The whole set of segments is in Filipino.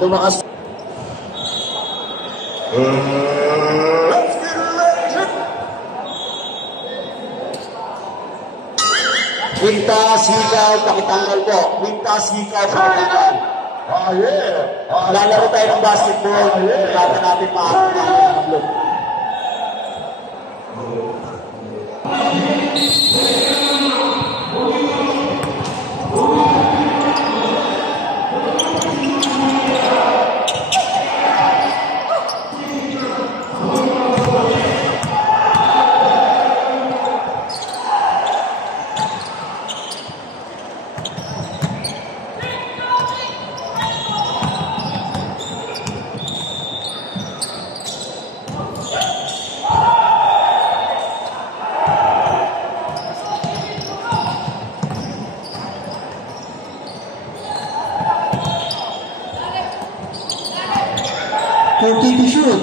Lumakas. Quintas, hikaw, pakitanggal po. Quintas, hikaw, pakitanggal. Lalaro tayo ng basketball. Kata natin makakapagod. To shoot.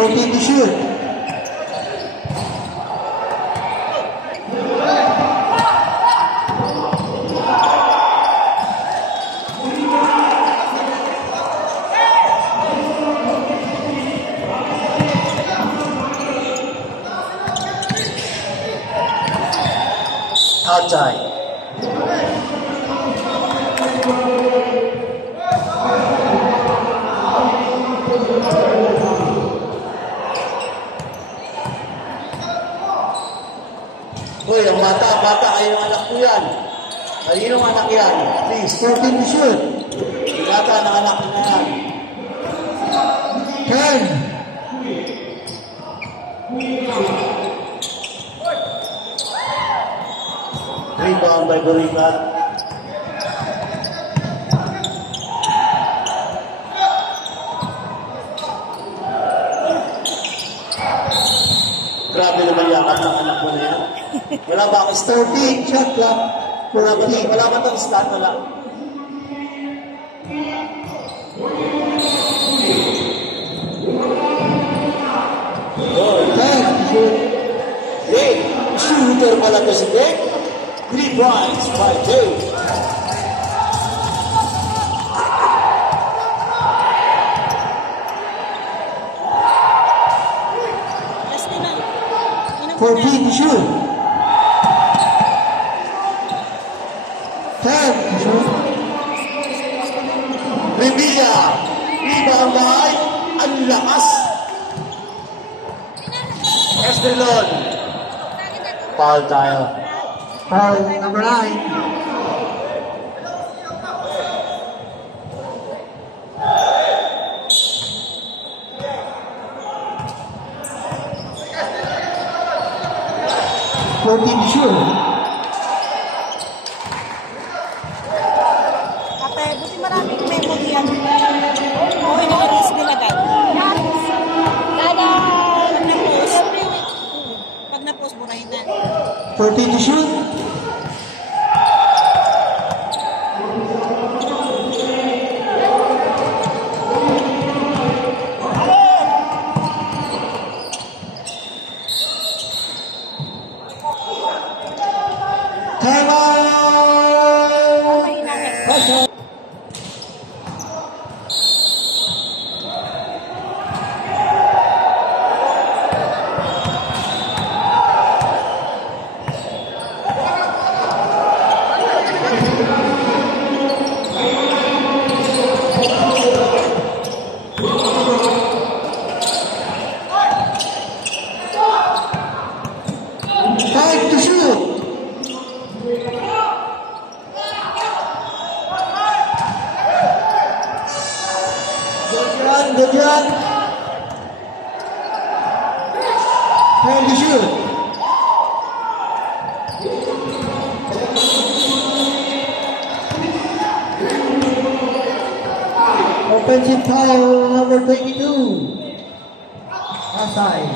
To shoot. Outside. Hoy, ang bata, kayo ang anak ko yan. Kayo ang anak yan. Please, 14 to shoot. bata ng anak ko na yan. 10. Rebound by Burikat. Grabe naman yakat ng anak mo na yan. Wala ba akong 13 shot clock. Wala ba itong stat? Wala. Oh, Dick, shooter pala to si Dick. 3 points by Dick. For to shoot. 10 to shoot. Revilla. Rebound by ang lakas. Estelon. Foul tayo. Foul number 9. Sure. Ate, buti maraming memory yan. Okay na rin nilagay. Pag na-post, burahin na. 14 to shoot. Good job. Time to shoot. Offensive foul number 22. Outside.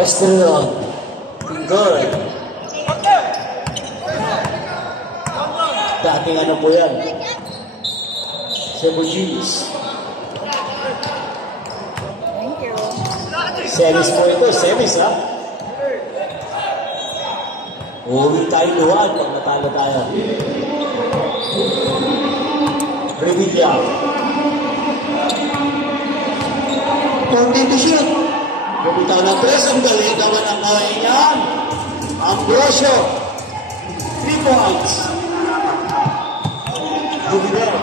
Estelon. Good. dating ano po yan. Cebu G's. Thank you. Series po ito. Series, ha? Uwi tayo luwan pag natalo tayo. Revilla. 14 to shoot. Bumitaw ng 3. Ang galing naman ang kawin niyan. Ambrosio. 3 points. Jubileo.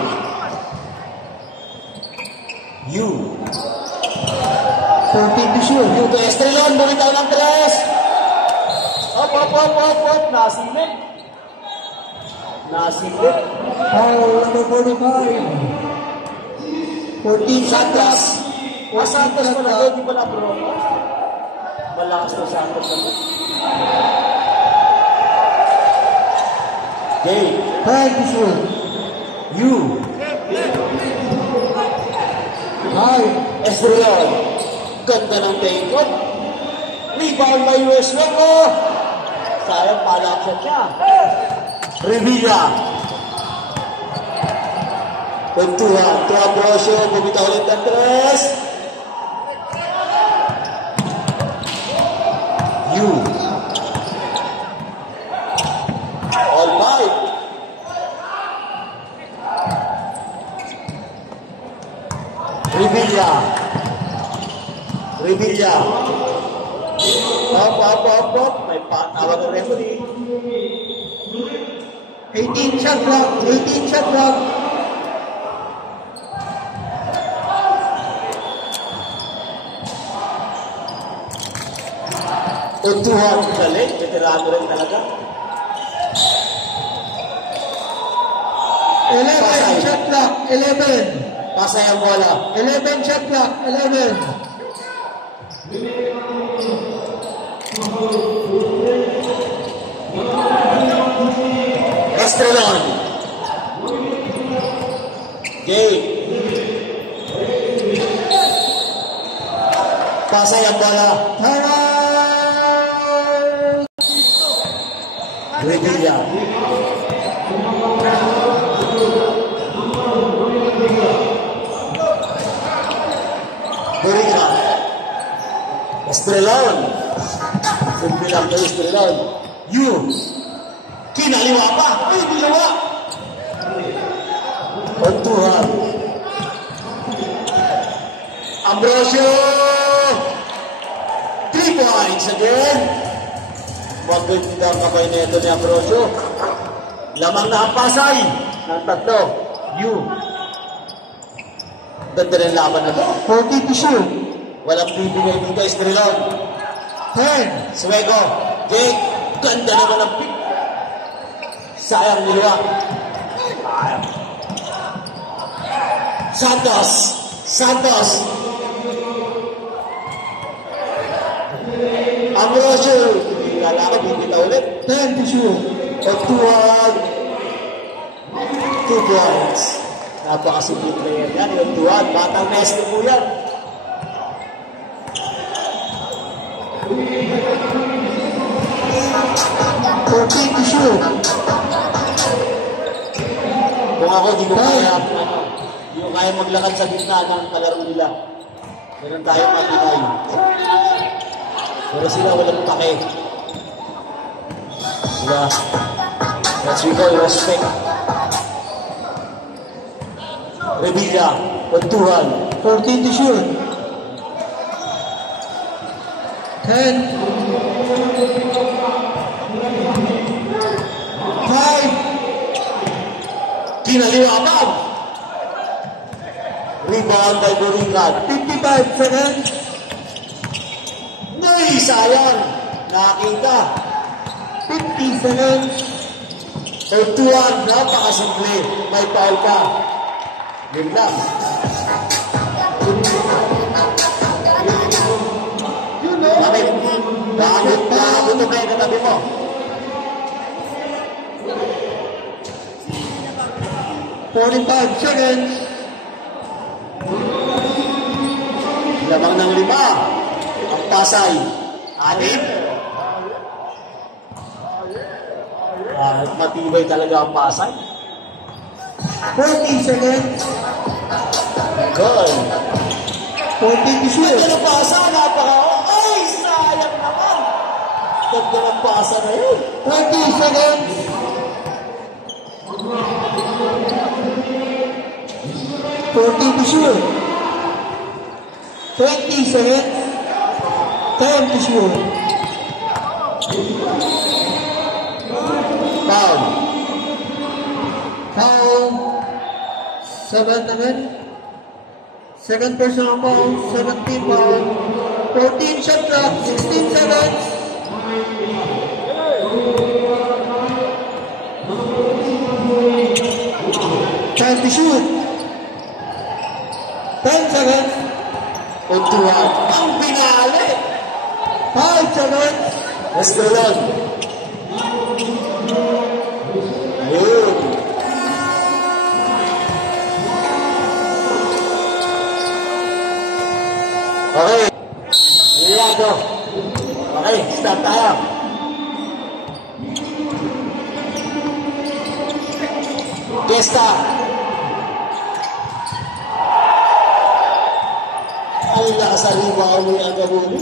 You. 14 to shoot. Yuto Estrelon. Bumitaw ng 3. Hop. Nasilip. Foul number 45. 14 shot clock. Santos pala, di pala bro. Malakas na Santos na. Okay. 10 to shoot. You. High. Estrelon. Ganda ng take-off. Rebound by US Loco. Sayang palaksan siya. Revilla. Puntuhan. To Ambrosio. Bumitaw ulit ng 3. You. All right. Revilla. Hop. May patawag ng referee. 18 shot clock. 18 shot clock. Puntuhan. Galing. Veterano rin talaga. 11 shot clock. 11. Pasay ang bola. 11 shot clock. 11. Estrelon. Game. Pasay ang bola. Timeout. Revilla. Buriga. Estrelon. Simple lang kayo, Estrelon. You. Kinaliwa pa. Ay, ginawa. Puntuhan. Ambrosio. 3 points again. Maganda ang kamay na ito ni Ambrosio. Lamang na ang Pasay ng 3. You. Ganda rin laban na ito. 14 to shoot. Walang bibigay dito, Estrelon. 10. Suwego. Jake. Ganda naman ang pick. Sayang niliwa. Santos. Ambrosio. Lalakad, hindi na ulit. 10 to shoot. Puntuhan. 2 points. Napakasimple player yan. Yung tuwan. Batang Nestle po yan. Fourteen to shoot. Kung ako, di ko kaya, di ko kaya maglakad sa gitna ng kalaro nila. Ganun tayo mag-inay. Pero sila walang pake. Diba? That's we call respect. Revilla, puntuhan. 14 to shoot. 10. 5. Kinaliwabang. Rebound by Burigan. 55 seconds. Nay, sayang. Nakita. 50 seconds. Puntuhan, napakasimple. May foul ka. Yun lang. Bakit? Bakit ito kayo katabi mo? $45 seconds. Lamang ng 5. Ang Pasay. 6. Matibay talaga ang Pasay. 40 seconds. Goal. 14 to shoot. Ganda ng pasa, napaka... Ay, sayang naman. Ganda ng pasa na yun. 20 seconds. 14 to shoot. 20 seconds. 10 to shoot. Foul. Foul. 7 naman. Second personal foul. 17 foul. 14 shot clock. 16 seconds. Time to shoot. 10 seconds. Utuan. Ang binali. 5 seconds. Let's go lang. Ayun. Okay. Riyado. Okay, start tayo. Gesta. Ay, nakasariwa ko yung agabuli.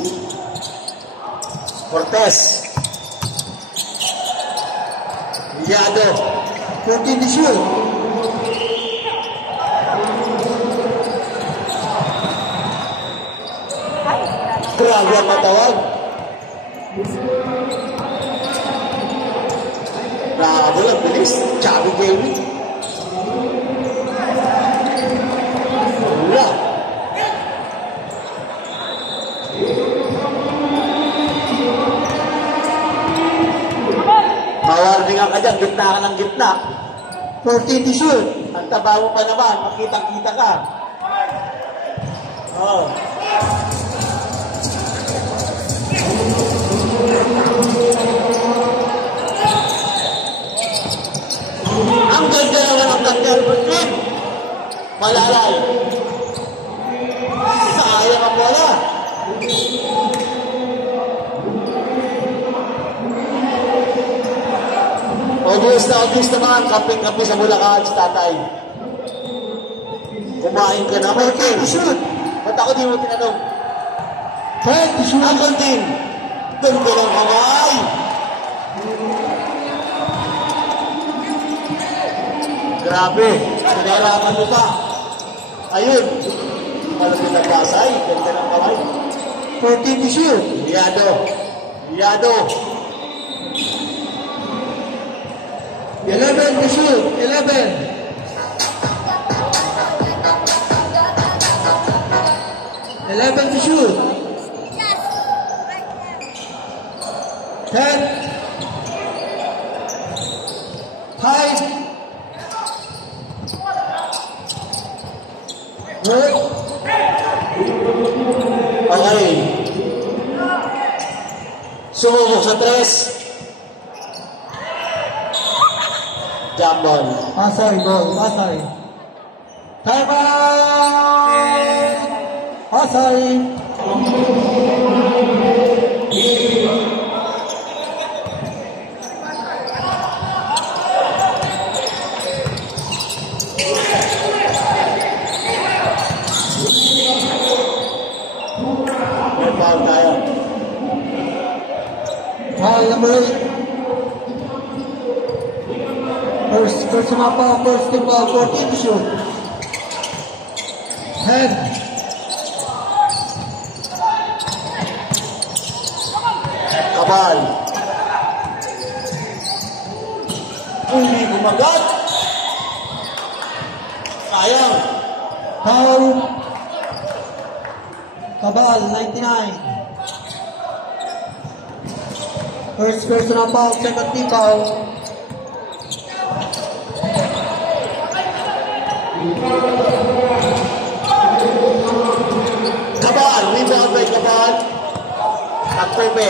Cortez. Riyado. 14 to shoot. Grabe ang matawag. Grabe lang, bilis. Chubby gaming. Wala. Mawarning ka dyan, gitna ka ng gitna. 14 to shoot. Ang taba mo pa naman, makita-kita ka. Oh. Ang ganda naman ang kanyang trip. Malalay. Sayang ang bola. Obvious naman, kamping-kampi sa Bulacan, si tatay. Kumain ka naman. 14 to shoot. Ba't ako di mo tinanong? 10 to shoot. Ako din. Ganda ng kamay. Grabe. Sinarapan mo pa. Ayun. Malapit na pasay. Ganda ng kamay. 14 to shoot. Riyado. Riyado. 11 to shoot. 11. 11 to shoot. 10. 5. Good. Okay. Sumubok sa 3. Jump ball. Pasay, ball. Pasay. Time out! Pasay. May foul tayo. Foul number 8. Personal foul, first team foul, 14 to shoot. 10. Kabal. Hindi bumagat. Sayang. Foul. Cabal, 99. First personal foul, second team foul. Kabal. Rebound by Kabal. Nagpupi.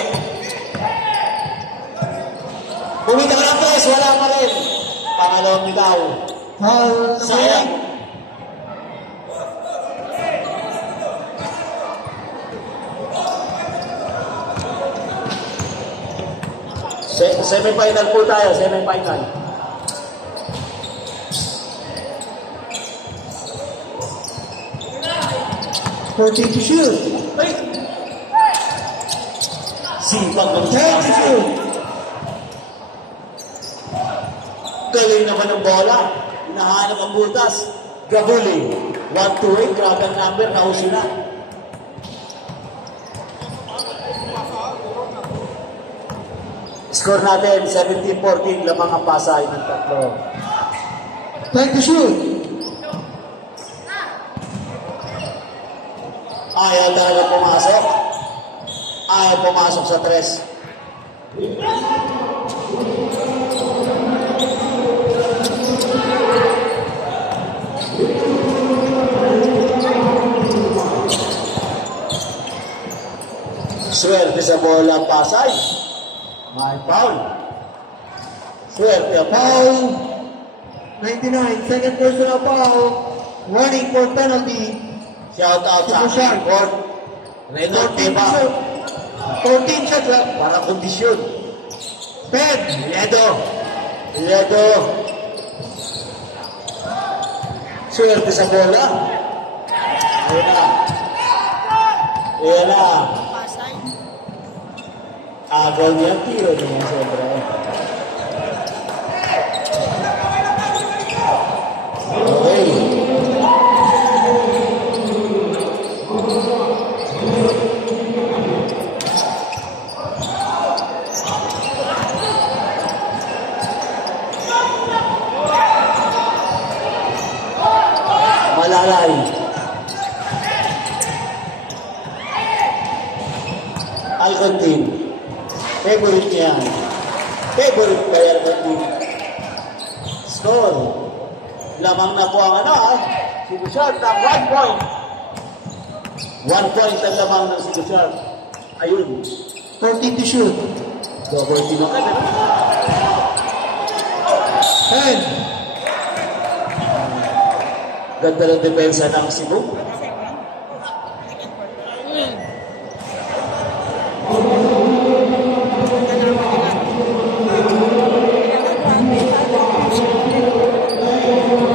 Bumita ka ng press. Wala pa rin. Pangalawang bitaw. Foul number Sayang. 8. Semi-final po tayo. Semi-final. 14 to shoot. Ay! Sipag ng 10 to shoot. galing naman ng bola. Hinahanap ang butas. Gabuli. 1-2-8. Grabe ang number. Nauso na. Score natin, 17-14. Lamang ang Pasay ng tatlo. 10 to shoot. Ayaw talaga pumasok. Ayaw pumasok sa tres. Swerte sa bola ang Pasay. May foul. Swerte ang foul. Foul. 99. Second personal foul. Warning for penalty. Shout out sa Sibusian. aking court. Reno 14 to Teba. shoot. 14 shots lang. Para kondisyon. 10. Ledo. Ledo. Swerte sa bola. Ayan na. Ayan na. Pasay. Agaw niya. Tiro niya. Sobra. Okay. Malalay. Algontin. Favorite niya. Favorite kay Algontin. Score. Lamang na po ang Sibusian ng 1 point. 1 point ang lamang ng Sibusian. Ayun. 14 to shoot. Double tino ka na. 10. Ganda ng depensa ng Cebu.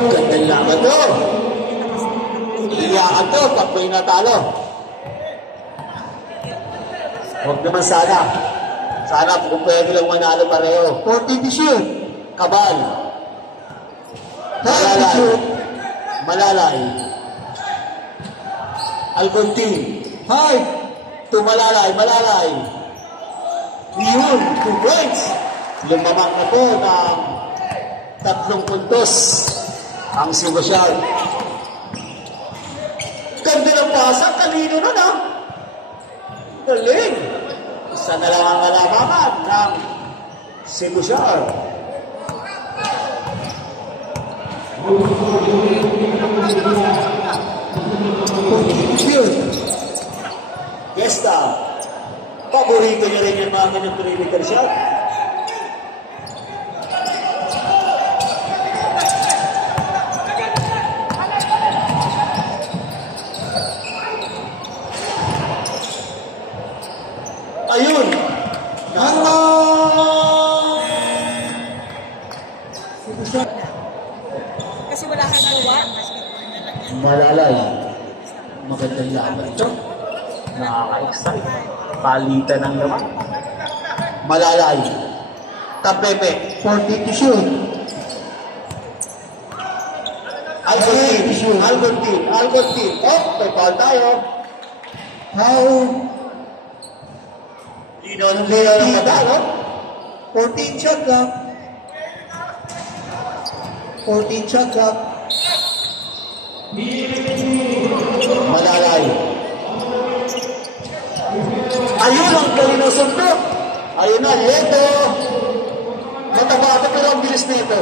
Ganda laban to. Iiyakan to pag may natalo. Huwag naman sana. Sana kung pwede lang manalo pareho. 14 to shoot. Kabal. 10 to shoot. Malalay. Algontin. 5. Tumalalay. Malalay. Yun. 2 points. Lumamang na po ng 3 puntos ang Sibusian. Ganda ng pasa. Kanino na na. Galing. Isa na lang ang alamangan ng Sibusian. Shoot. Gesta. Paborito niya rin yung mga minuturibical shot. Ayun. Kasi wala kang gawa. Malalay. Magandang laban ito. Nakaka-excite. Palitan ng laman. Malalay. Tapepe. 14 to shoot. Algontin. Algontin. Algontin. Oh, may foul tayo. Foul. Lino ng matalo. 14 shot lang. 14 shot lang. Malalay. Ayun ang galing ng suntok. Ayun na, Ledo. Mataba pero ang bilis nito.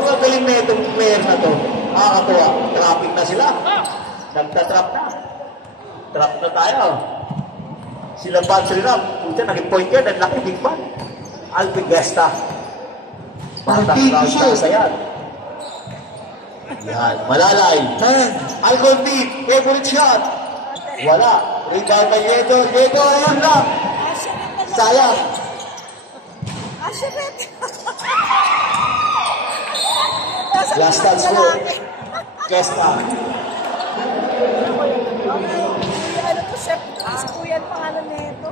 Ang galing na itong player na to. Makakatuwa. Traffic na sila. Nagtatrap na. Trap na tayo. Sila pa sila. Punta, naging point yan. Ang laki, big fan. Alvin Gesta. Batang round na sa yan. Yan. Malalay. 10. Algontin, favorite shot. Wala. Rebound by Ledo. Ledo, ayun lang. Sayang. Asipit. Last chance po. Gesta. Kuya, ang pangalan nito.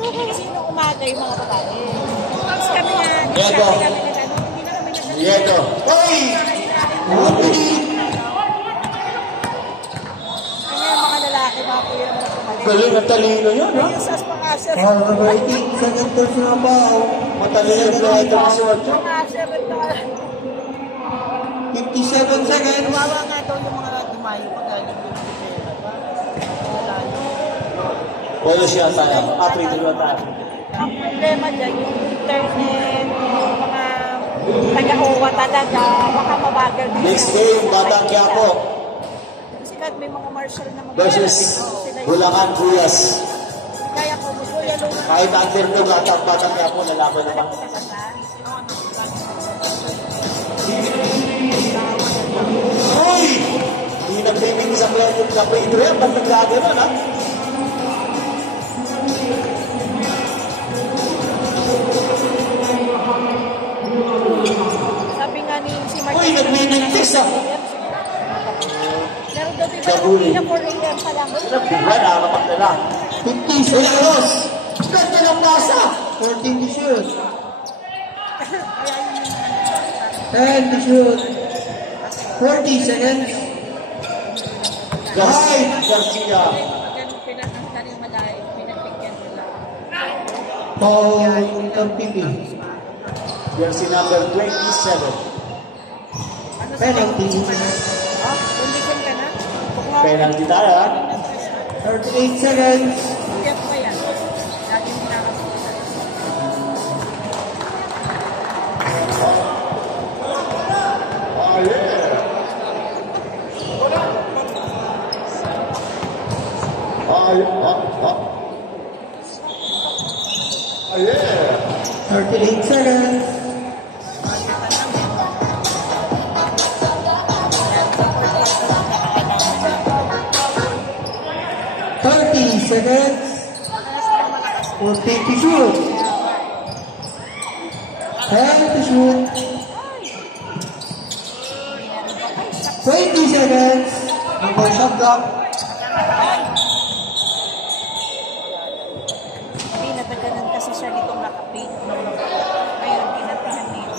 Kasi nung umaga yung mga babae. Tapos kami nga, Diego. hindi na kami nag-ano. Diego. Hoy! Ano yung mga lalaki, mga kuya naman ang pumalit. Galing at talino yun, ha? Yung sas mga asher. Foul number 18, second personal foul. Matalino yung player ng Sorjo. Mga asher rin na. 57 seconds. Kawawa nga daw yung mga dumayo pag galing yung Pwede siya tayo. Free throw tayo. ang problema dyan, yung internet, yung mga taga-uwa talaga, baka mabagal din. Next game, Batang Quiapo Kasi kahit may mga martial na mga versus Bulacan Cuyas. Kaya ko, gusto yan yung Kahit underdog at ang Batang Quiapo, nalaban naman. Uy! Hindi nag-living sa player na free throw yan. Ba't naglagano, ha? Sabi nga ni si Martin. Uy, nagminigtis, ha? Pero daw diba Gabuli. na 4 a.m. pa lang. Nagbiga, nakakapagdala. 50 Uy, seconds. Aros! Ganda ng pasa! 14 to shoot. 10 to shoot. 40 seconds. Gahay! Garcia. Ganun pinatanggal yung malay, pinagpigyan nila. Foul continue. Jersey number 27. Penalty. Ha? Condition ka na? Penalty tayo, ha? 38 seconds. Kaya pa yan. Laging pinakapunan. Yeah. 38 seconds. Seconds. 14 to shoot. 10 to shoot. 20 seconds. Number shot clock. Hindi natagalan kasi siya nitong nakapit. Ngayon, tinatihan nito.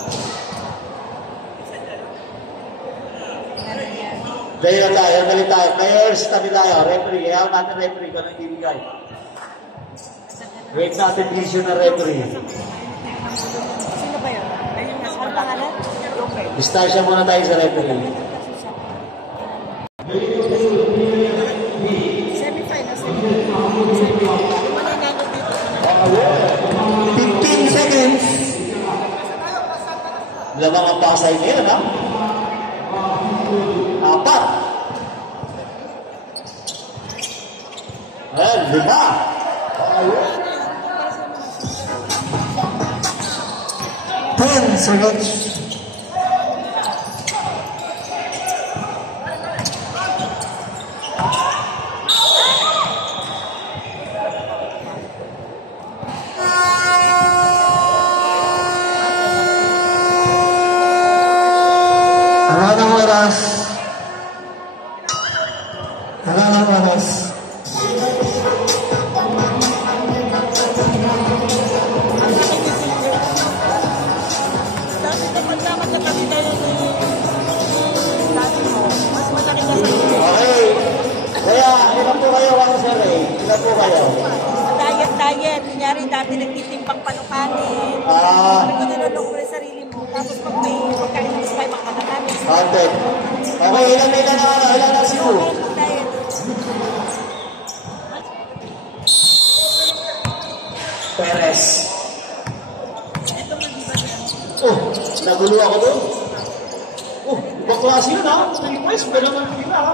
Dahil tayo, dali tayo. Players, tabi tayo. Referee, ayaw natin referee kung anong ibigay. Wait natin vision na referee. Sino ba yun? Ang pangalan? Okay. Distansya muna tayo sa referee. Semi-final. 15 seconds. Lamang ang pasay ngayon, ha? 4. Ayan, 10 seconds. Halalang oras. Okay. Kaya, ilan po kayo, Wang Sir, eh? Ilan po kayo? Diet. Kunyari, dati nagtitimpang panukanin. Sabi ko nilolong mo yung sarili mo. Tapos pag may pagkain ng spy, makakanamin. Content. Okay, ilan na siyo? Diet. Perez. Oh, nagulo ako doon. Oh, ibang klase yun, ha? Request, ba naman nila, ha?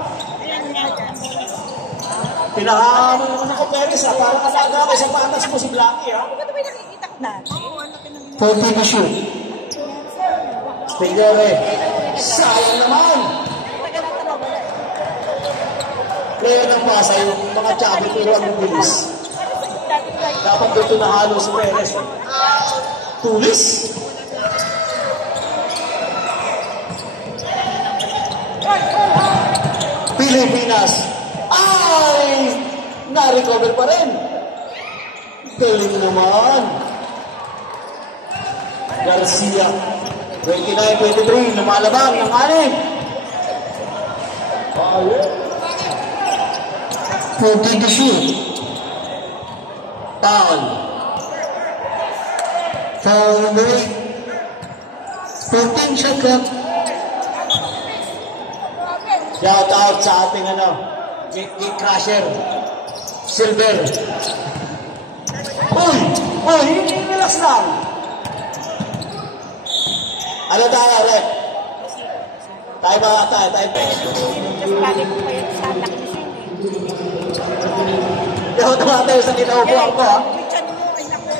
Pinahaman naman ako, Perez, ha? Parang alaga ka sa patas mo si Blackie, ha? Ba't may nakikita ko dati? 40 to shoot. Tigre, sayang naman. Tagal na talaga. Player ng Pasay, yung mga tsabi puro ang bilis. Dati ko like, Dapat dito nahalo si Perez. Tulis? Pilipinas ay Na-recover pa rin. Galing naman. Garcia. 29-23. Lumalabang ng anin. 14 to shoot. Foul. Foul number 8. 14 shot clock. Shout out sa ating Gate Crusher. Silver. Uy, relax lang. Ano tayo, Rep? Tayo ba? Tayo. Just galing ko pa yun sa anak ni Sin. Hindi ako tumatayo sa kinaupuan ko, ha? Picture mo, ay naku.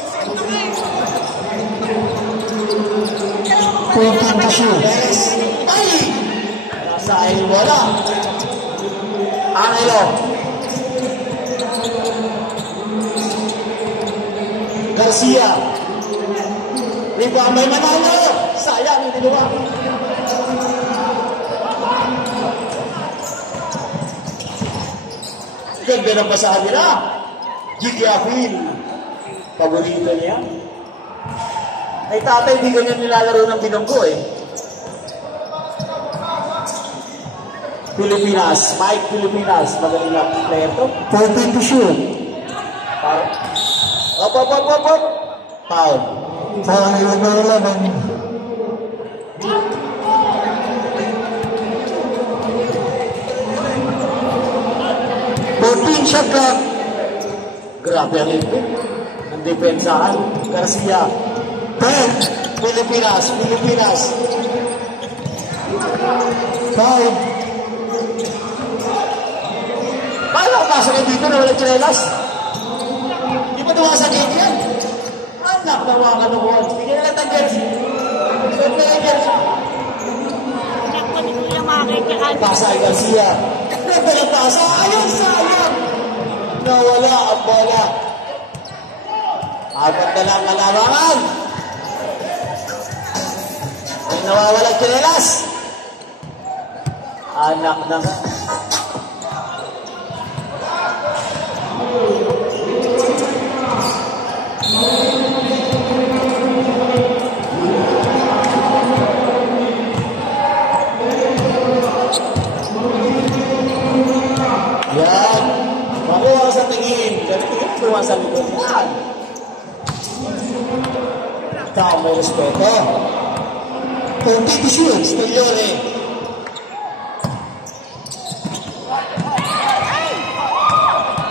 14 to shoot. Yes. Ay! Nasa akin, wala. Angelo. Garcia. Rebound may Manalo. Sayang, hindi luwa. Ganda ng basahan nila. Gigi Apil. Paborito niya. Ay tatay, hindi ganyan nilalaro ng binonggo eh. Pilipinas, Mike Pilipinas, magaling na player to. 14 to shoot. Op. Foul. Foul number 11. Shot clock. Grabe ang ipin. Ang depensahan. Garcia. 10. Pilipinas. Foul. Paano ang pasok na dito na walang chinelas? Di ba tuwa sa gate yan? Anak na mga kanukuhan. Bigyan na lang ng jersey. Suot na yung jersey. Check ko ni Kuya makikikain. Pasa ay Garcia. Nabalang pasa. Ayun, sayang. Nawala ang bola. Apat na lang kalabangan. Ay nawawalang chinelas. Anak ng... Yan. Makuha sa tingin. Tingin, kuha sa likod. Yan. Ikaw may respeto. Competition. Stigliore.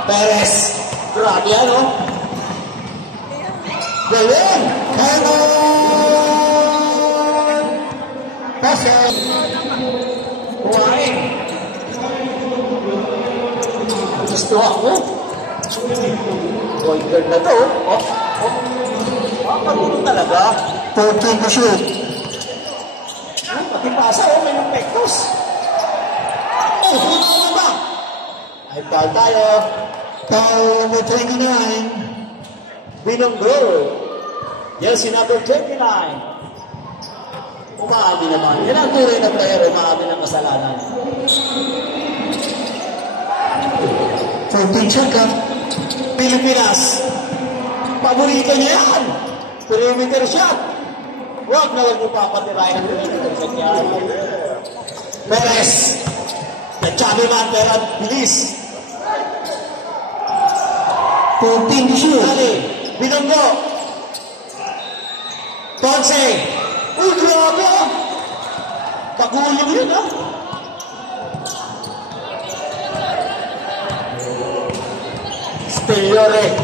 Perez. Grabe yan, oh. Galing. Kanon. Pasok. Kuhain. Gusto ako. Point guard na to, oh. Pagulong talaga. 14 to shoot. Pati pasa, oh, may ng pektos. Oh, ano ba? Ay, foul tayo. Foul number 29. Binonggo. Jersey number 29. Umaabi naman. Yan ang tuloy na player, umaabi ng kasalanan. 14 shot clock. Pilipinas. Paborito niya yan. Perimeter shot. Huwag na huwag niyo papatirahin ang perimeter shot yan. Perez. Nagsabi man, pero bilis. 14 to shoot. Dali. Binonggo. Ponce. Uy, grabe ah. Pagulong yun ah. Stigliore.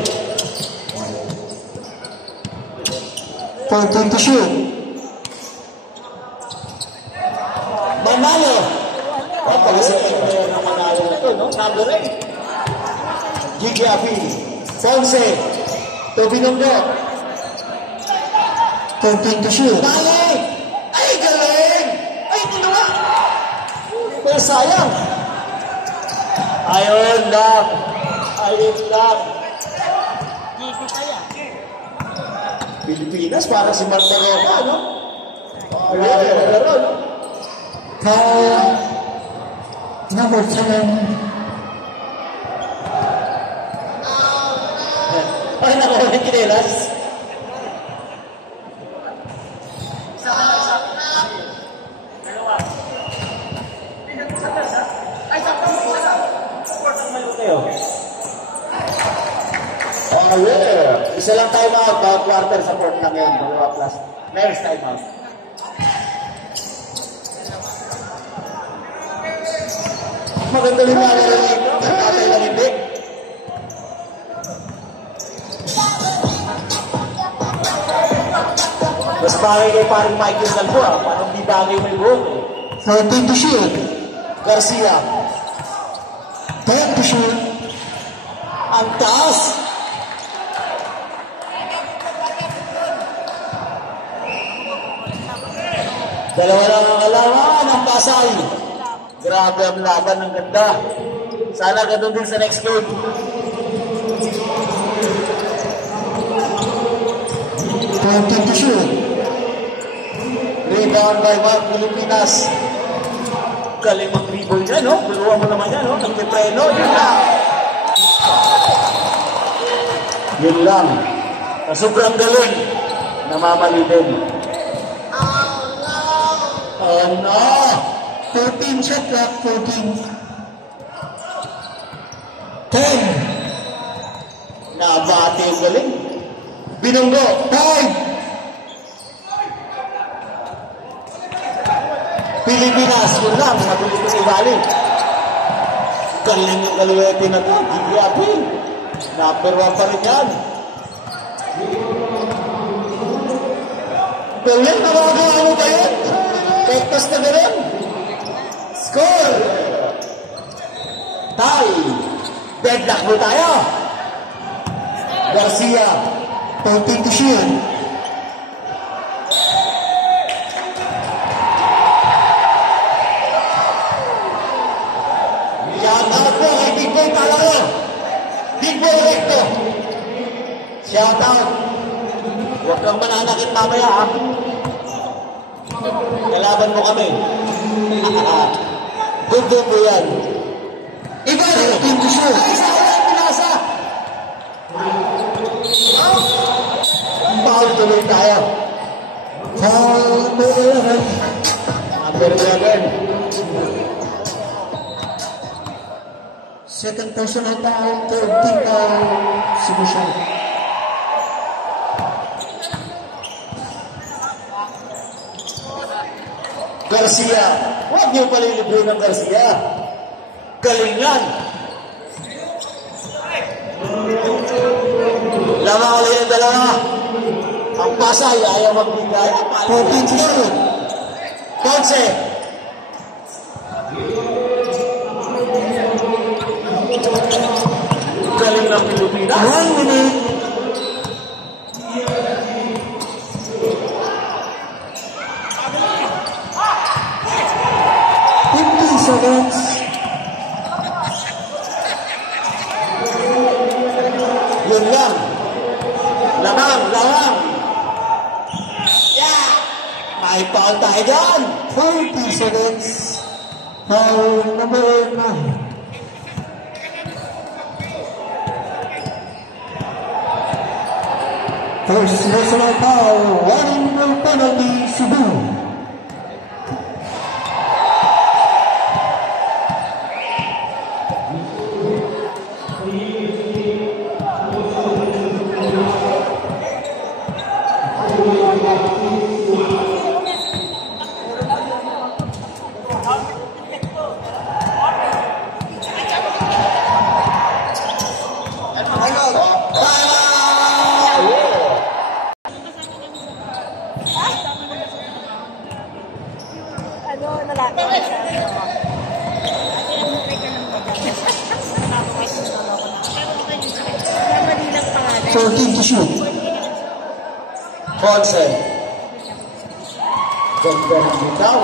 14 to shoot. Manalo. Ang pag-isipin player ng Manalo na to, no? Number 8. Gigi Apil. Ponce. Tobinonggo. 14 to shoot. Dali! Ay, galing! Ay, ginawa! Pero sayang. Ayun lang. Ayun lang. Gigi kaya. Pilipinas, para si Martaroka, no? Ayun, no? Foul number 10. mo ng kinelas. Oh, yeah. Isa lang time out. Quarter support lang yun. Dalawa plus. Next time out. Maganda rin nga rin dito. Tatay lang hindi. Mas bagay kay parang Michael Galbo ah. Parang di bagay may buhok eh. 14 to shoot. Garcia. 10 to shoot. Ang taas. Dalawa lang ang alaman ng Pasay. Grabe ang laban, ng ganda. Sana ganun din sa next game. 14 to shoot. Rebound by Mark Pilipinas. Galing mag-rebound yan, no? Buluwa mo naman yan, no? Nagpipreno, yun lang. Yun lang. Sa sobrang galing, namamali din. Oh no! 14 shot clock, 14. 10. Nabati yung galing. Binunggo, 5! Pilipinas, yun lang, nabilis ko sa ibalik. Galing yung Galuete na to, Gigi Apil. Number 1 pa rin yan. Galing, nakakagawa mo ba yun? Pektos na ganun. Score! Tie! Deadlock mo tayo. Garcia. 14 to shoot. Shout out po kay Big Boy Talaro. Big Boy Recto. Shout out. Huwag kang mananakit mamaya ha. Kalaban mo kami. Good po yan. Iba, 14 to shoot. Isa ko lang pinasa. Foul tuloy tayo. Foul number 11. Number 11. Second personal foul, third team foul, submission. Garcia. Huwag niyo palilibuin ng Garcia. Galing yan. Lamang ulit yung dalawa. Ang Pasay ayaw magbigay. 14 to shoot. Ponce. Galing ng Pilipinas. 1 minute. Seconds. Yun lang. Lamang. Yeah! May foul tayo dyan. 40 seconds. Foul number 9. First personal foul, one no penalty, Cebu. To shoot. Ponce. Ganda ng bitaw.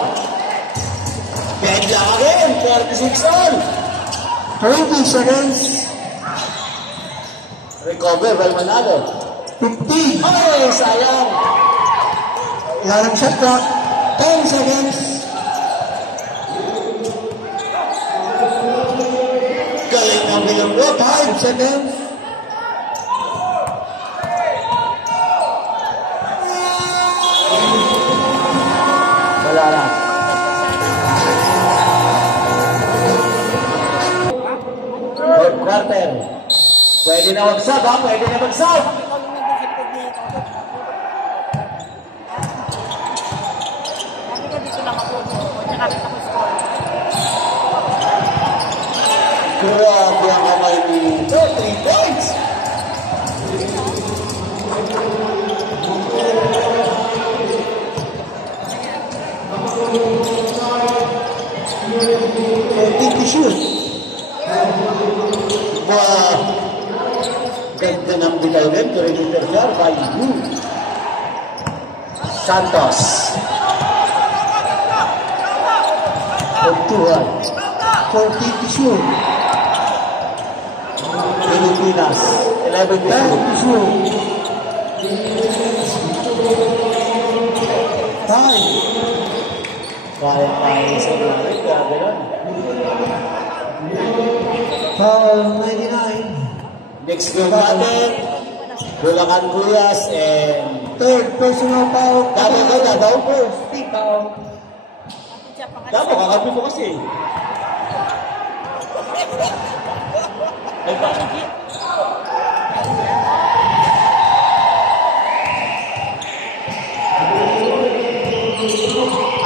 Bed lang again. 36 all. 30 seconds. Recover, well manalo. 15. Ay, sayang. Ilang shot clock. 10 seconds. Galing ng bilanggo. 5 seconds. wala na. Third quarter. Pwede na magsab ha, pwede na magsab. Grabe ang kamay dito. 3 points. Big shoot. Wow. Ganda ng bitaw din. Perimeter jar by you. Santos. Pagtuhan. 40 shoot. Pilipinas. 11 shoot. Time. Kaya sa mga grabe yun. Foul 99. Next game natin, Bulacan Cuyas and Third personal foul. Davao. First team foul. Davao, kakampi mo kasi. Ay ba?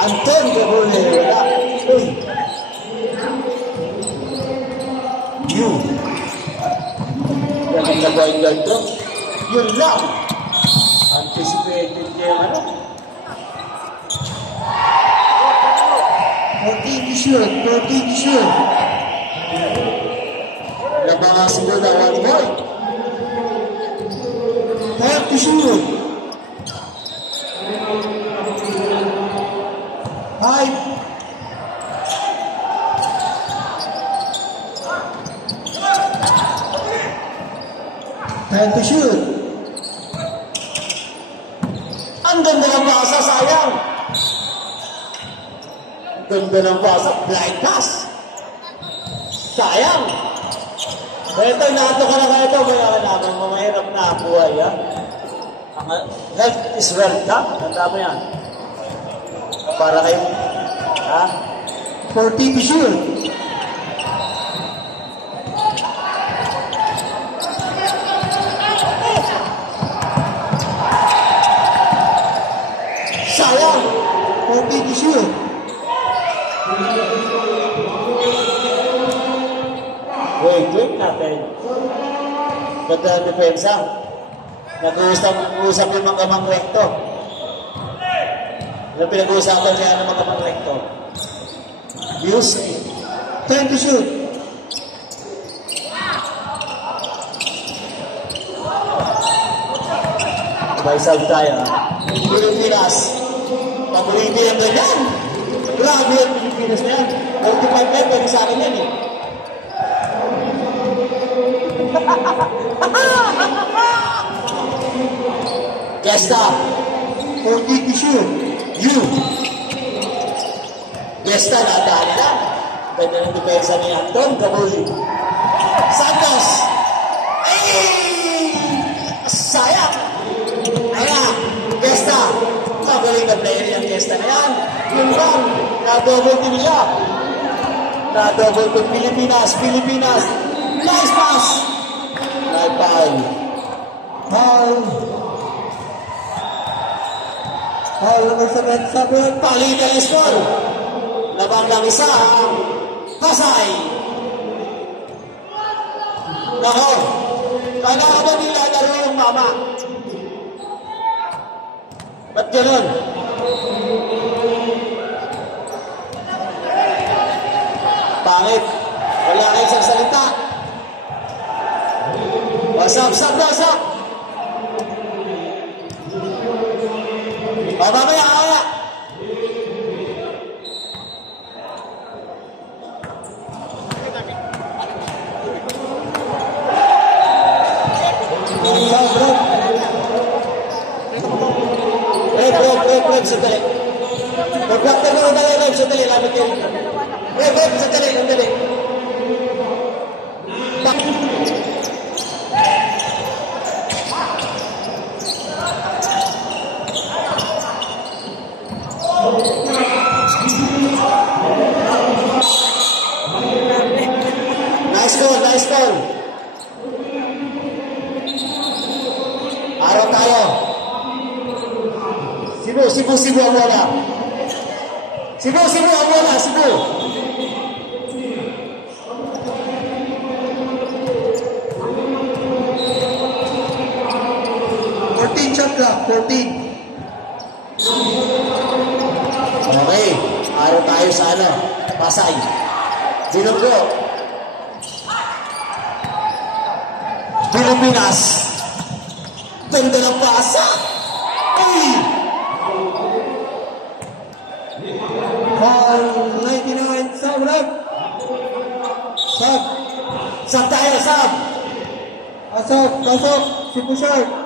Anton Gabone, wala. Uy. You. Yan ang point guard to. Yun lang. Anticipated niya yung ano. 14 shoot. 14 shoot. Nabangasin doon ang one point. 30 shoot. 5. 10 to shoot. Ang ganda ng pasa, sayang. Ang ganda ng pasa, blind pass. Sayang. Ito, nato ka na kayo ito. Kaya naman, mamahirap na ang buhay, ha? Health is wealth, ha? Tanda mo yan. Para kayo, ha? 14 to shoot. Sayang. 14 to shoot. Wait natin. Ganda ang depensa. Nag-uusap yung mga mangrekto. Ano pinag-uusapan niya ng mga mangrekto? Music. 10 to shoot. May sabi tayo, ha? Pilipinas. Paborito yung ganyan. Grabe yung Pilipinas na yan. 45 men, pwede sa akin yan eh. Gesta. 14 to shoot. You. Gesta, nadaan na. Ganda ng depensa ni Anton Gabuli. Santos. Ay! Sayang. Ayan. Gesta. Magaling na player yung Gesta na yan. Yung bang, na-double team siya. Na-double team Pilipinas. Nice pass. Nice foul. Foul. Foul number 7. Palitan ang score. Labang lang isa. Pasay. Nako. Kailangan ba nila laro yung mama? Ba't ganun? Pangit. Wala kayo isang salita. Wasap. O, mamaya, kaya. Break, sandali. Mag-block na mo, sandali, lapit kayo. Break, sandali. ang score. Araw tayo. Cebu ang wala. Cebu ang wala, Cebu. Shot clock, 14. Okay, araw tayo sa ano, Pasay. Bilonggo. Pilipinas. Ganda ng pasa. Ay! Foul 99, sub rep. Sub. Sab tayo, sab. Pasok, Cebu Shark.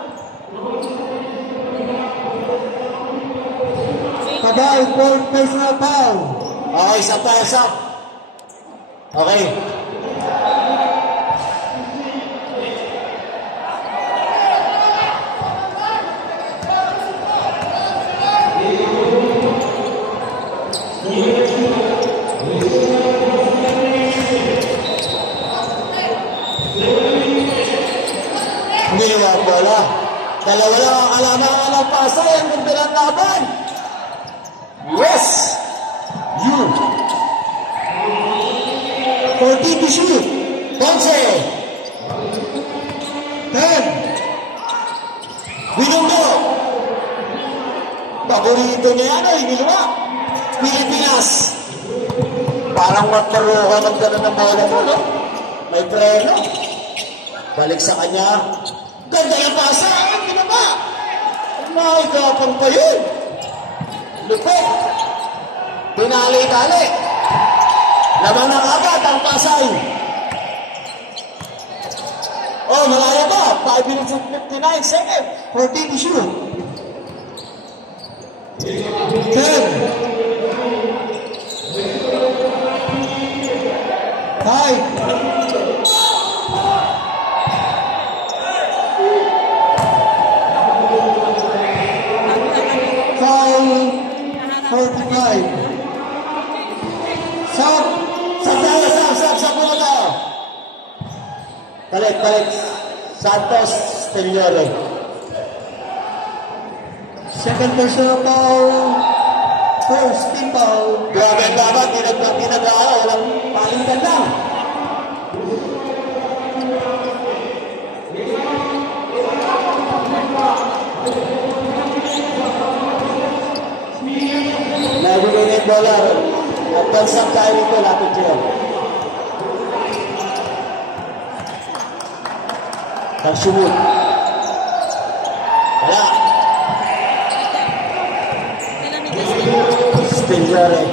Kabay, fourth personal foul. Okay, sab tayo, sab. Okay. Iniwag bola. Dalawa lang ang kalamangan ng Pasay. Ang ganda ng laban. Yes! You! 14 to shoot. Ponce! 10. Bilonggo! Paborito niya yan ay Bilwa. Pilipinas! Parang magparuha ng gano'n ng bola mo, no? May preno. Balik sa kanya. Ganda yung pasa! Ang ginaba! Nakikapang pa yun! Lupit! Pinali-tali! Laman ng agad ang Pasay! Oh, malaya ba? 5 minutes and 59 seconds! 14 to shoot. 10. 5. Foul 45. Sub. Sa puno tayo! Balik. Santos, Steliore. Second personal foul. First team foul. Grabe ang laban, ginagawa, walang palitan lang. Nabigay na yung bola. At bansang tayo nito, lapit dyan. Nagsumod. Wala. Steliore.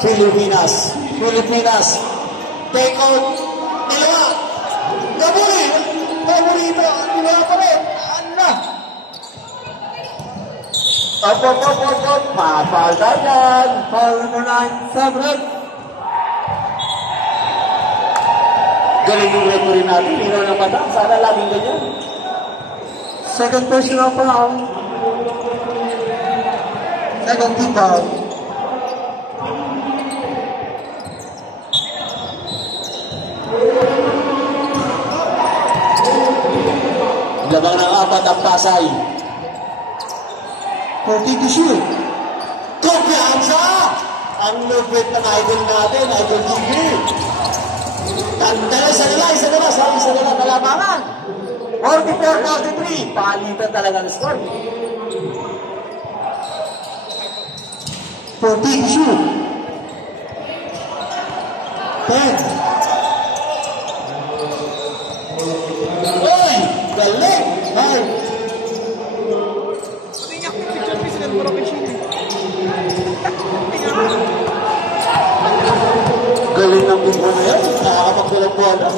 Pilipinas. Take out. Dalawa. Gabuli. Paborito. Dalawa pa rin. Ano? Op. Mapal tayo. Foul number 9. Sub rep. Galing yung referee natin. Hino ng mata. Sana laging ganyan. Second personal foul. Second team foul. Labang ng apat ang Pasay. 14 to shoot. Kumpiyansa! Ang lupit ng idol natin, Idol TV. Isa nila, kalamangan. 44-43. Palitan talaga ng score. 14 to shoot. 10. Uy! Galing! 9. Galing ng bimbo na yan. Nakakapagdalang bola.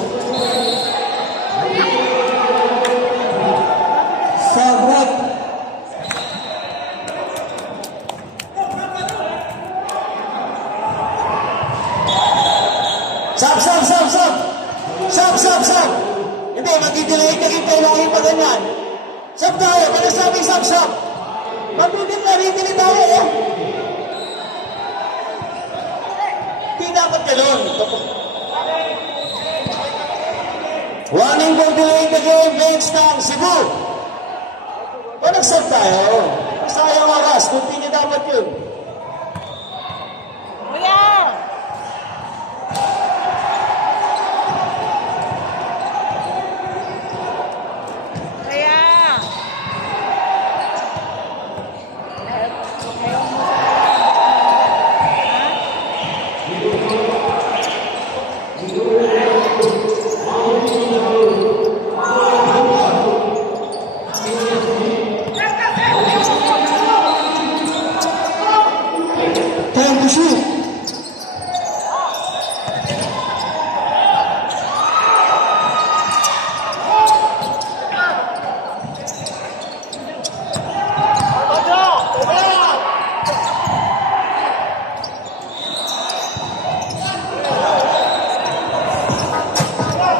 Sub rep. Sab! Hindi, magdidelay ka rin tayo pa ganyan. Sab tayo, kaya sabing sab. Magdidelay tayo, eh. Hindi dapat gano'n. Warning for delaying the game, bench ng Cebu. O nag-serve tayo. Sayang oras, continue dapat yun. Kuya! Kuya! Time to shoot.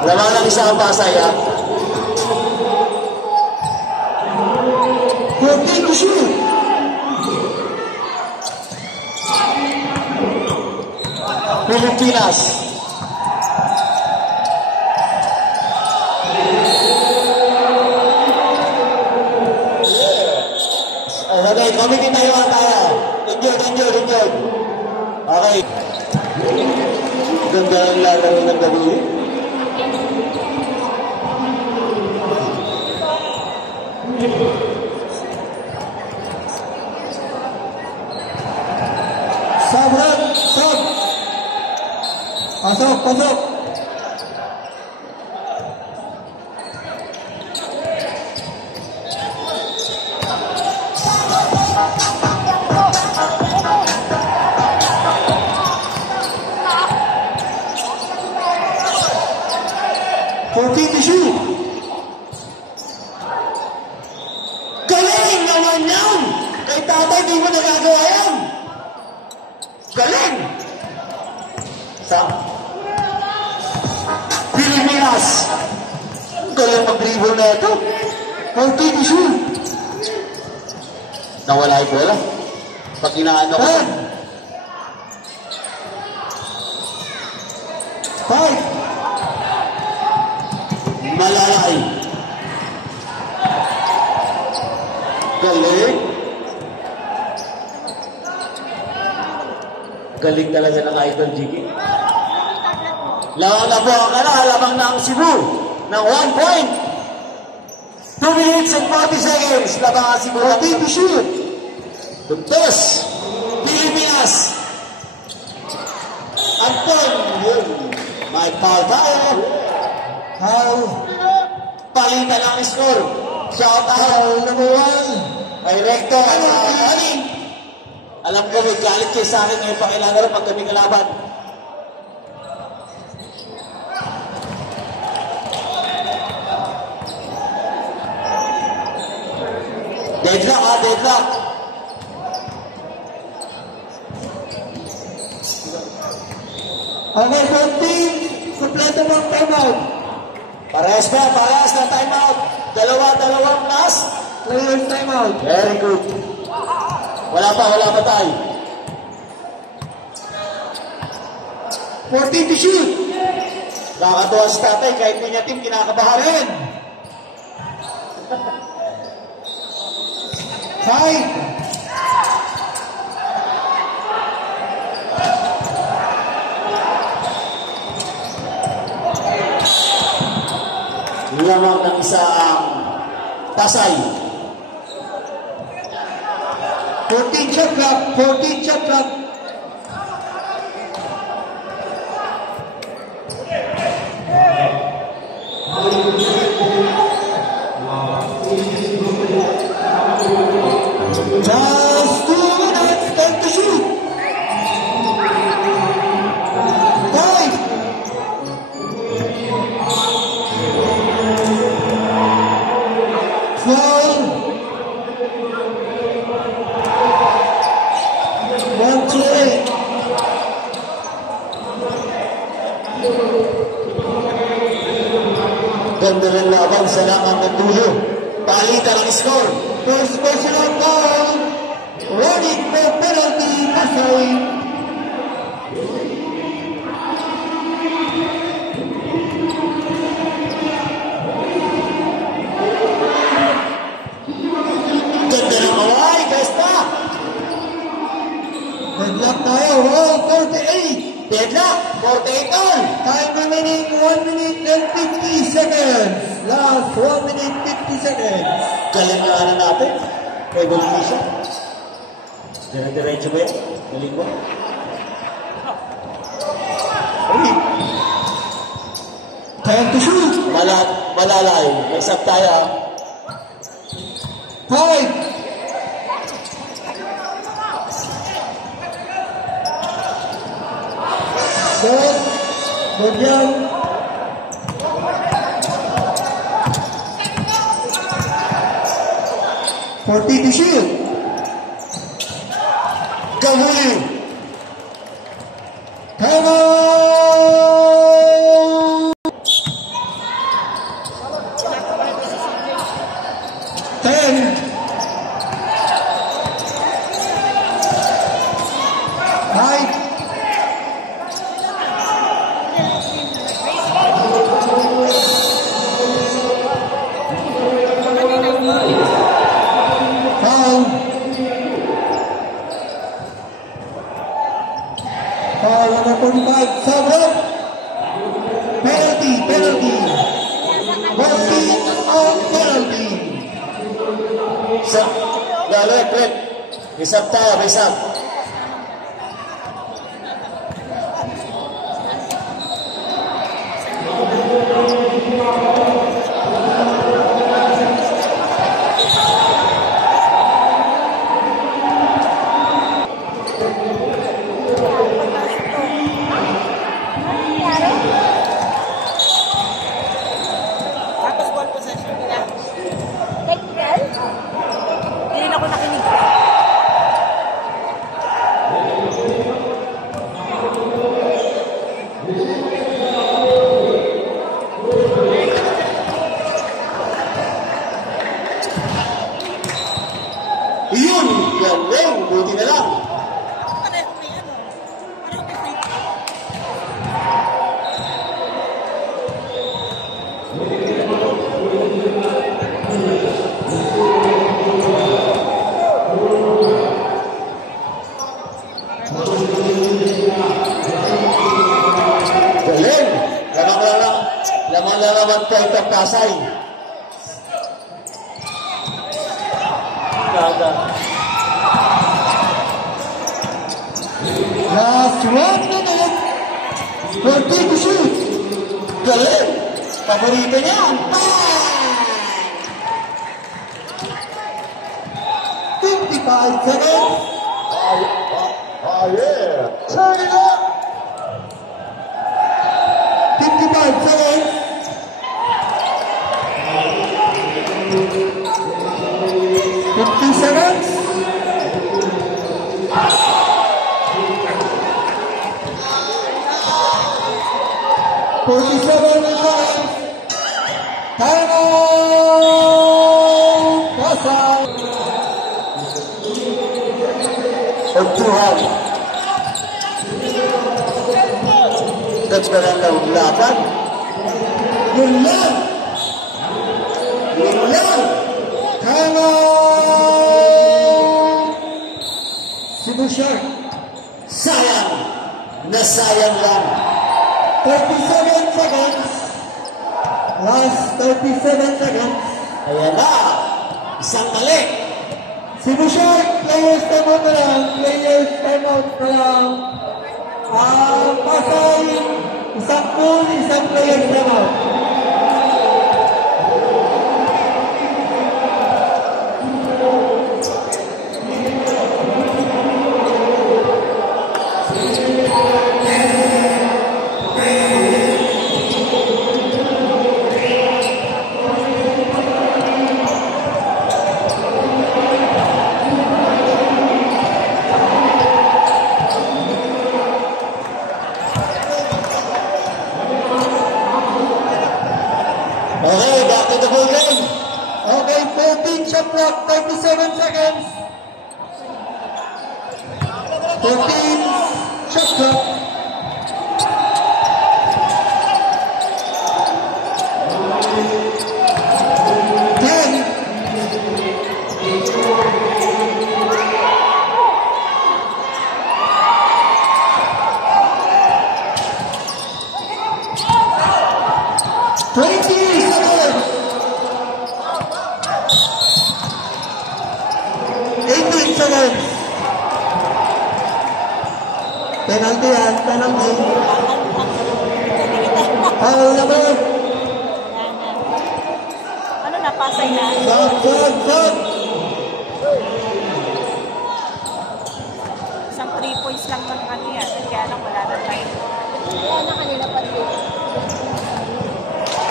Laman ng isang Pasay, ha? 14 to shoot. Pilipinas. Okay, committee tayo. Enjoy. Okay. Ganda ng laro ng gabi. Stop. Pasok. Galing naman yan! Kay tatay, di mo nagagawa yan! Galing! Sa Pilipinas! Galing mag-dribble na ito. 14 to shoot. Nawala yung bola. Pag inaano ko. 5. Malalay. Galing. Galing talaga ng Idol Jiggy. Lawang na po ang alamang ng Cebu ng 1 point. 2 minutes and 40 seconds. Labang ang Cebu. 14 to shoot. Tuntos. Pilipinas. Anton. Yun. May foul tayo. Palitan ang score. Shout out. Number 1. Ay Rector. Alam ko may galit kayo sa akin ngayon pakilala pag kami kalaban. Deadlock ha, deadlock. Okay, 14. Kompleto mo ang timeout. Parehas na timeout. Dalawang last. Players timeout. Very good. Wala pa tayo. 14 to shoot. Nakakatuwa si tatay kahit may niya team kinakabahan rin. 5. Lamang ng isang Pasay. 14 shot clock. 14 shot clock. Just 2 minutes. Time to shoot. 5. Foul. 1 to 8. Ganda ng laban sa lamang ng dulo. Palitan ang score. First personal foul. Running for penalty. Pasay. Deadlock tayo. Oh, 48. Deadlock. 48 all. Time remaining 1 minute and 50 seconds. Last 1 minute 50 seconds. Galing na ano natin. May Bolivia. Dire-diretso ba yan? Galing ba? Time to shoot. Malalay. May sub tayo. 5. Shot. Good job. 40 to shoot. Gabuli. Time out. 10. 5. Foul number 45, Sabro. Penalty. 14 on penalty. Lalo, Fred. Isap tayo, isap. Tapos ball possession nila. Technical? Hindi rin ako nakinig. Yun! Galing! Buti na lang. Pareho may ano. Pareho may free throw. Galing! Lamang-lalaman po itong Pasay. Ganda. Last 1 minute. 40 to shoot. Galing! Paborito niya. 55 seconds. Yeah! Turn it up! 55 seconds. 50 seconds. 47 seconds. Time out. Pasay. Pagtuhan. Nagkaroon ng laban. Yun lang. Time out. Cebu Shark. Sayang! Nasayang lang. 37 seconds. Last 37 seconds. Ayan na! Isang mali. Cebu Shark, players time out na lang. Pasay, isang pool, isang players time out. Okay, back to the ball game. Okay, 14 shot clock, 37 seconds. 14 shot clock. Penalty yan, penalty. Foul naman. Ano na, pasay na? Sag. Isang 3 points lang ng kanina. Kaya lang wala na tayo. Wala na kanila pa rin.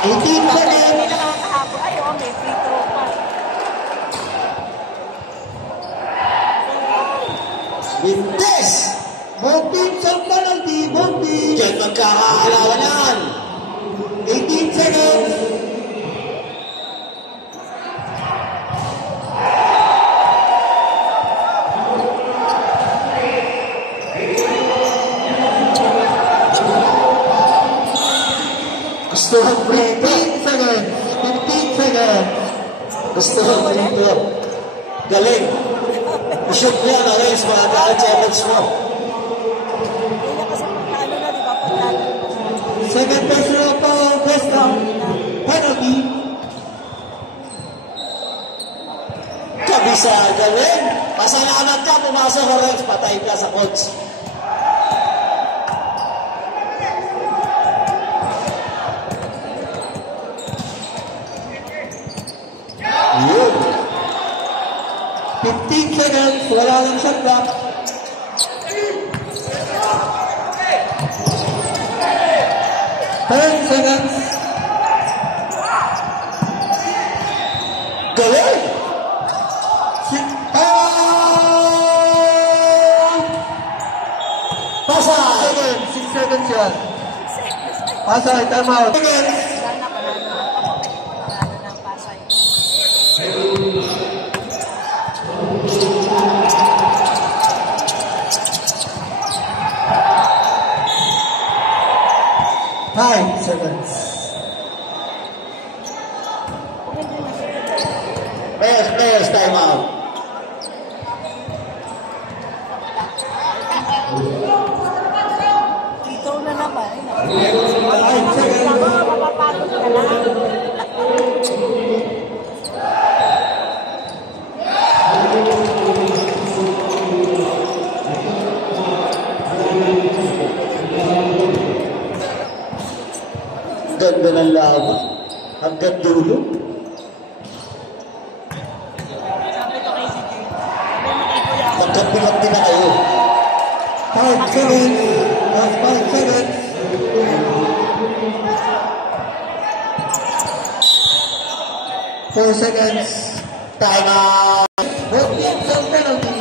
18 seconds. Hindi na naman kahapon. Ay, oo, may free throw pa. Wintes! Both teams ang penalty, both teams. Diyan magkakaalawan yan. 18 seconds. Gusto ang free throw. 15 seconds. 15 seconds. Gusto ang free throw. Galing. I-shoot niya na rin sa mga challenge mo. Hindi na kasi pagkaano na, di ba? Pagkaano na. Second personal foul, best round. Penalty. Kabisa, galing. Pasalamat ka, pumasok ka rin. Patay ka sa coach. Yun. 15 seconds, wala lang shot clock. Ten seconds. Galing! Pasa! 6 seconds yan. Pasa, time out. Seconds. Wala na ng pasay. Five seconds. Players, time out. Ito na naman. 5 seconds. Mapapagod ka lang. Ganda ng laban. Hanggang dulo. Sabi ko kay CJ. Sabi mo kay Kuya. Magkabilang din na kayo. 5 seconds. Last 5 seconds. Four seconds. Time out. Both teams ang penalty.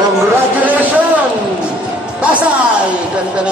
Congratulations! Pasay! Ganda na